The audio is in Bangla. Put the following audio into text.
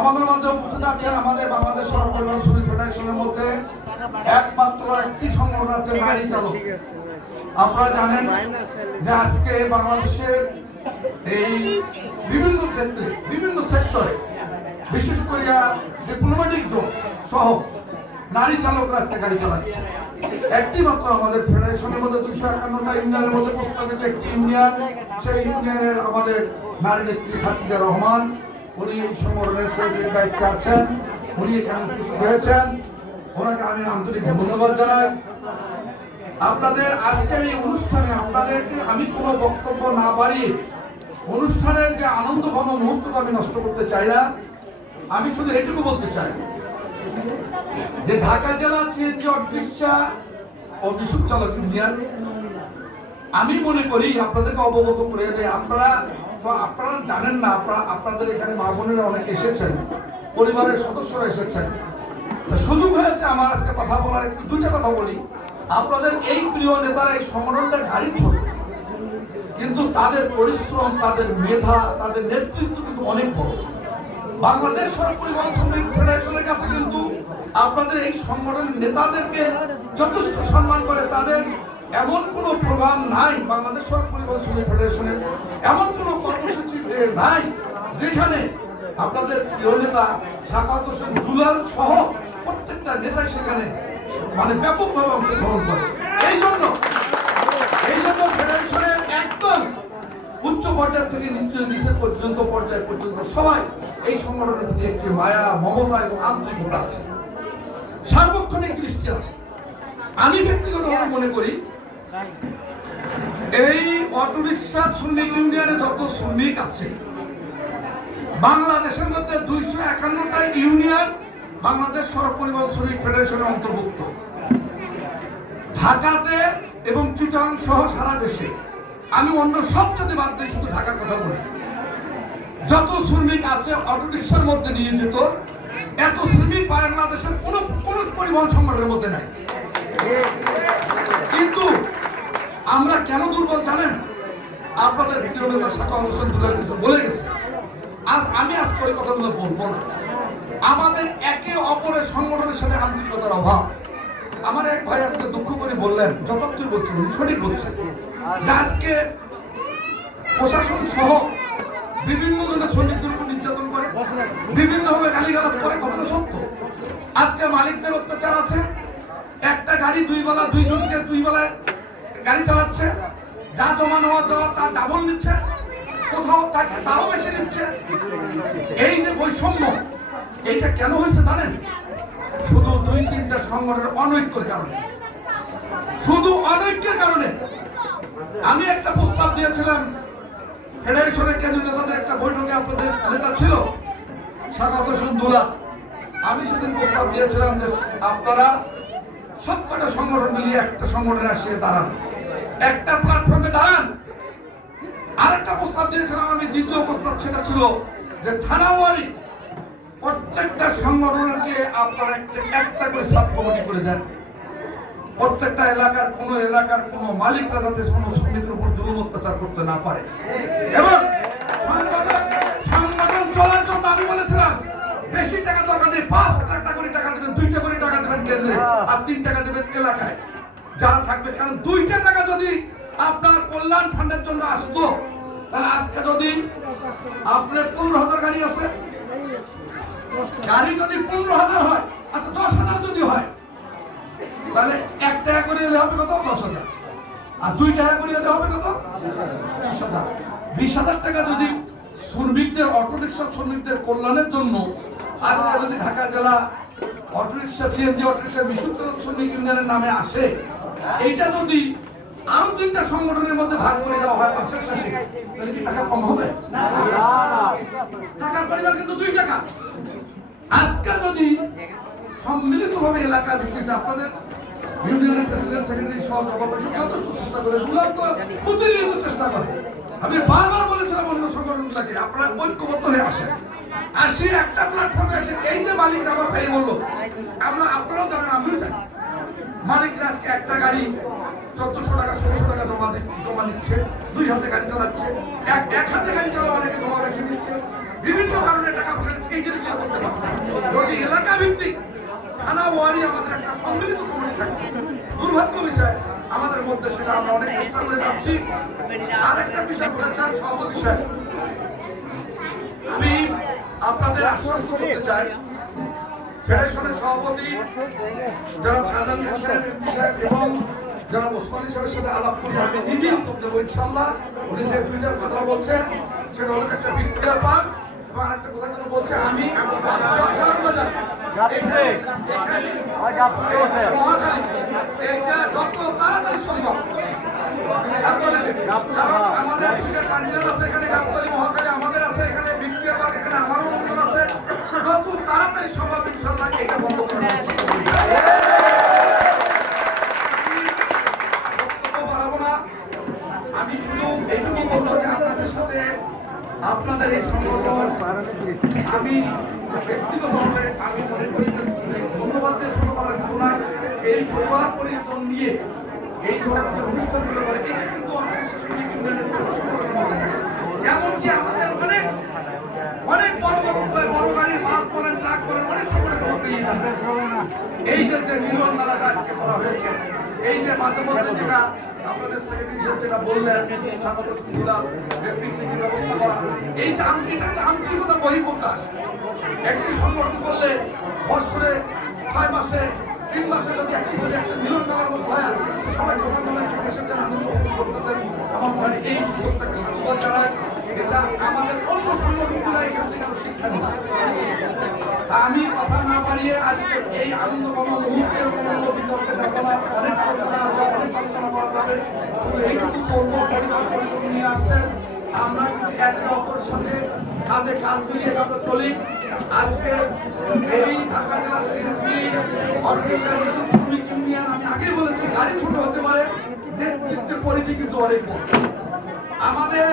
আমাদের মাঝে উপস্থিত আছেন আমাদের বাংলাদেশ সড়ক পরিবহন শ্রমিক ফেডারেশনের মধ্যে একমাত্র একটি সংগঠন আছে নারী চালক। আপনারা জানেন যে আজকে বাংলাদেশের এই বিভিন্ন ক্ষেত্রে বিভিন্ন সেক্টরে বিশেষ করে ডিপ্লোম্যাটিক জোন সহ নারী চালকরা আজকে গাড়ি চালাচ্ছে। একটি মাত্র আমাদের ফেডারেশনের মধ্যে 251টা ইউনিয়নের মধ্যে প্রস্তাবিত একটি ইউনিয়ন, সেই ইউনিয়নের আমাদের নারী নেত্রী খাদিজা রহমান, উনি এই সংগঠনের সেক্রেটারির দায়িত্বে আছেন। উনি এখানে উপস্থিত হয়েছেন, ওনাকে আমি আন্তরিক ধন্যবাদ জানাই। আপনাদের আজকের এই অনুষ্ঠানে আপনাদেরকে আমি কোনো বক্তব্য না বাড়িয়ে অনুষ্ঠানের যে আনন্দঘন মুহূর্তটা আমি নষ্ট করতে চাই না। আমি শুধু এটুকু বলতে চাই যে ঢাকা জেলা সিএনজি অটোরিকশা ও মিশুক চালক ইউনিয়ন, আমি মনে করি আপনাদেরকে অবগত করে দেয়, আপনারা জানেন না, আপনাদের এখানে মা বোনেরা অনেকে এসেছেন, পরিবারের সদস্যরা এসেছেন, সুযোগ হয়েছে আমার আজকে কথা বলার। একটু দুইটা কথা বলি। আপনাদের এই প্রিয় নেতারা এই সংগঠনটা গাড়ি ছোট, কিন্তু তাদের পরিশ্রম, তাদের মেধা, তাদের নেতৃত্ব কিন্তু অনেক বড়। বাংলাদেশ সড়ক পরিবহন শ্রমিক ফেডারেশনের কাছে কিন্তু আপনাদের এই সংগঠনের নেতাদেরকে যথেষ্ট সম্মান করে। তাদের এমন কোনো প্রোগ্রাম নাই, বাংলাদেশ সড়ক পরিবহন শ্রমিক ফেডারেশনের এমন কোনো কর্মসূচি যে নাই যেখানে আপনাদের প্রিয় নেতা সাখাওয়াত হোসেন দুলাল সহ প্রত্যেকটা নেতাই সেখানে মানে ব্যাপকভাবে অংশগ্রহণ করে। এই জন্য ফেডারেশনের একদম উচ্চ পর্যায় থেকে নিচের পর্যায় পর্যন্ত সবাই এই সংগঠনের প্রতি একটি মায়া, মমতা এবং আন্তরিকতা আছে, সার্বক্ষণিক দৃষ্টি আছে। আমি ব্যক্তিগতভাবে মনে করি এই অটোরিকশা শ্রমিক ইউনিয়নে যত শ্রমিক আছে, বাংলাদেশের মধ্যে 251টা ইউনিয়ন বাংলাদেশ সড়ক পরিবহন শ্রমিক ফেডারেশনের অন্তর্ভুক্ত। ঢাকাতে এবং চিটাগাং সহ সারা দেশে, আমি অন্য সব জাতি বাদ দিয়ে শুধু ঢাকার কথা বলি, যত শ্রমিক আছে অটোরিকশার মধ্যে নিয়োজিত, এত শ্রমিক বাংলাদেশের কোন পরিবহন সংগঠনের মধ্যে নাই। কিন্তু আমরা কেন দুর্বল জানেন? আপনাদের প্রিয় নেতা সাখাওয়াত হোসেন দুলাল কিছু বলে গেছে, আর আমি আজকে ওই কথাগুলো বলবো না। আমাদের একে অপরের সংগঠনের সাথে আন্তরিকতার অভাব। আমার এক ভাই আজকে দুঃখ করে বললেন, যথার্থই বলছেন, সঠিক বলছেন, যে আজকে প্রশাসন সহ বিভিন্ন জনের শ্রমিকদের উপর নির্যাতন করে, বিভিন্নভাবে গালিগালাজ করে। কথাটা সত্য। আজকে মালিকদের অত্যাচার আছে। একটা গাড়ি দুইজনকে দুই বেলায় গাড়ি চালাচ্ছে, যা জমা নেওয়া দেওয়া তার ডাবল নিচ্ছে, কোথাও তাকে তারও বেশি নিচ্ছে। এই যে বৈষম্য, এইটা কেন হয়েছে জানেন? শুধু 2-3টা সংগঠনের অনৈক্যের কারণে, শুধু অনৈক্যের কারণে। আমি একটা প্রস্তাব দিয়েছিলাম ফেডারেশনের কেন্দ্রীয় নেতাদের একটা বৈঠকে, আপনাদের নেতা ছিল সাখাওয়াত হোসেন দুলাল। আমি সেদিন প্রস্তাব দিয়েছিলাম যে আপনারা সবকটা সংগঠন মিলিয়ে একটা সংগঠনে আসিয়ে দাঁড়ান, একটা প্ল্যাটফর্মে দাঁড়ান। আরেকটা প্রস্তাব দিয়েছিলাম আমি, দ্বিতীয় প্রস্তাব সেটা ছিল যে থানাওয়ারি প্রত্যেকটা সংগঠনকে আপনারা একটা করে সাব কমিটি করে দেন। প্রত্যেকটা এলাকার কোনো মালিকরা যাতে কোনো শ্রমিকের উপর জুলুম অত্যাচার করতে না পারে। এবং সংগঠন চলার জন্য আমি বলেছিলাম বেশি টাকা দরকার নেই, 5 কোটি টাকা দেবেন, 2টা কোটি টাকা দেবেন কেন্দ্রে, আর 3 টাকা দেবেন এলাকায় যারা থাকবে। কারণ 2টা টাকা যদি আপনার কল্যাণ ফান্ডের জন্য আসতো, তাহলে আজকে যদি আপনার 15,000 গাড়ি আছে, গাড়ি যদি 15,000 হয়, আচ্ছা 10,000 যদি হয়, তাহলে 1 টাকা করে এলে হবে কত? 10,000। আর 2 টাকা করে এলে হবে কত? 20,000। 20,000 টাকা যদি শ্রমিকদের, অটোরিকশা শ্রমিকদের কল্যাণের জন্য আজকে যদি ঢাকা জেলা অটোরিকশা সিএনজি অটোরিকশা মিশুক চালক শ্রমিক ইউনিয়নের নামে আসে, এইটা যদি আরো 3টা সংগঠনের মধ্যে ভাগ করে দেওয়া হয় মাসের শেষে, তাহলে কি টাকা কম হবে? টাকার পরিমাণ কিন্তু 2 টাকা। আজকে যদি সম্মিলিতভাবে এলাকা ভিত্তিতে আপনাদের ইউনিয়নের প্রেসিডেন্ট, সেক্রেটারি সহ যথেষ্ট চেষ্টা করে, দুলাল তো প্রতিনিয়ত চেষ্টা করে। আমি বারবার বলেছিলাম অন্য সংগঠনগুলোকে আপনারা ঐক্যবদ্ধ হয়ে আসেন, আসি একটা প্ল্যাটফর্মে আসেন। এই যে মালিকরা আমার ভাই বললো, আপনারাও জানেন, আমিও জানি, মালিকরা আজকে একটা গাড়ি 1400 টাকা 1600 টাকা জমা নিচ্ছে, 2 হাতে গাড়ি চালাচ্ছে, এক হাতে গাড়ি চালা অনেকে জমা রেখে দিচ্ছে, বিভিন্ন কারণে টাকা পয়সা এই যে ভিত্তিক থানা ওয়ারি আমাদের একটা সম্মিলিত কমিটি থাকে। দুর্ভাগ্য বিষয় আমাদের মধ্যে সেটা আমরা অনেক চেষ্টা করে যাচ্ছি। আরেকটা বিষয় বলেছেন সভাপতি সাহেব, আমি আপনাদের আশ্বস্ত করতে চাই ফেডারেশনের সভাপতি জনাব শাহজাহান সাহেব এবং জনাব ওসমানী সাহেবের সাথে আলাপ করে আমি নিজে উদ্যোগ নেবো ইনশাল্লাহ। উনি যে দুইটার কথা বলছেন সেটা হলো একটা বিক্রিয়া পান এবং আরেকটা কথা যেন বলছে আমি এইটা যত তাড়াতাড়ি সম্ভব আমাদের দুইটা টার্মিনাল আছে এখানে, গাবতলী মহাখালী আমাদের আছে এখানে, বিক্রিয়া পার্ক এখানে আমারও লোকজন আছে, যত তাড়াতাড়ি সম্ভব ইনশাল্লাহ এটা বন্ধ করা বাড়াবো না। আমি শুধু এইটুকু বলবো যে আপনাদের সাথে আপনাদের এই সংগঠন আমি ব্যক্তিগতভাবে আমি মনে করি যে ধন্যবাদ দিয়ে ছোট করার কিছু নাই। এই পরিবার পরিজন নিয়ে এই ধরনের অনুষ্ঠানগুলো করে এটা কিন্তু আমাদের সাংস্কৃতিক উন্নয়নের সংগঠনের মধ্যে থাকে। এমনকি আমাদের অনেক অনেক বড় বড় বড় গাড়ির বাস বলেন ট্রাক বলেন অনেক সংগঠনের মধ্যে এই যে মিলন মেলাটা আজকে করা হয়েছে, এই যে মাঝে মধ্যে যেটা আপনাদের সেক্রেটারি সাহেব যেটা বললেন স্বাগত সুবিধা যে পিকনিকের ব্যবস্থা করা, এই যে আন্তরিকতার বহিঃপ্রকাশ। একটি সংগঠন করলে বছরে 6 মাসে 3 মাসে যদি একটি করে একটা মিলন মেলার মতো হয়, আজকে সবাই প্রধান মেলায় এসেছেন, আনন্দ উপভোগ করতেছেন। আমার মনে হয় এই উদ্যোগটাকে সাধুবাদ জানায়। এটা আমাদের অন্য সংগঠনগুলো এখান থেকে আরো শিক্ষা নেবে। আমি কথা না বাড়িয়ে আজকে এই আনন্দঘন মুহূর্তের বিতর্কে যাবো না। অনেক আলোচনা আছে, অনেক আলোচনা করা যাবে। শুধু এইটুকু করবো, পরিকল্পনা নিয়ে আসছেন, আমরা কিন্তু একে অপরের সাথে কাঁধে কাঁধ মিলিয়ে আমরা চলি। আজকে এই ঢাকা জেলার শিল্পী অর্কেস্ট্রা শ্রমিক ইউনিয়ন, আমি আগেই বলেছি গাড়ি ছোট হতে পারে, নেতৃত্বের পরিধি কিন্তু অনেক বড়। আমাদের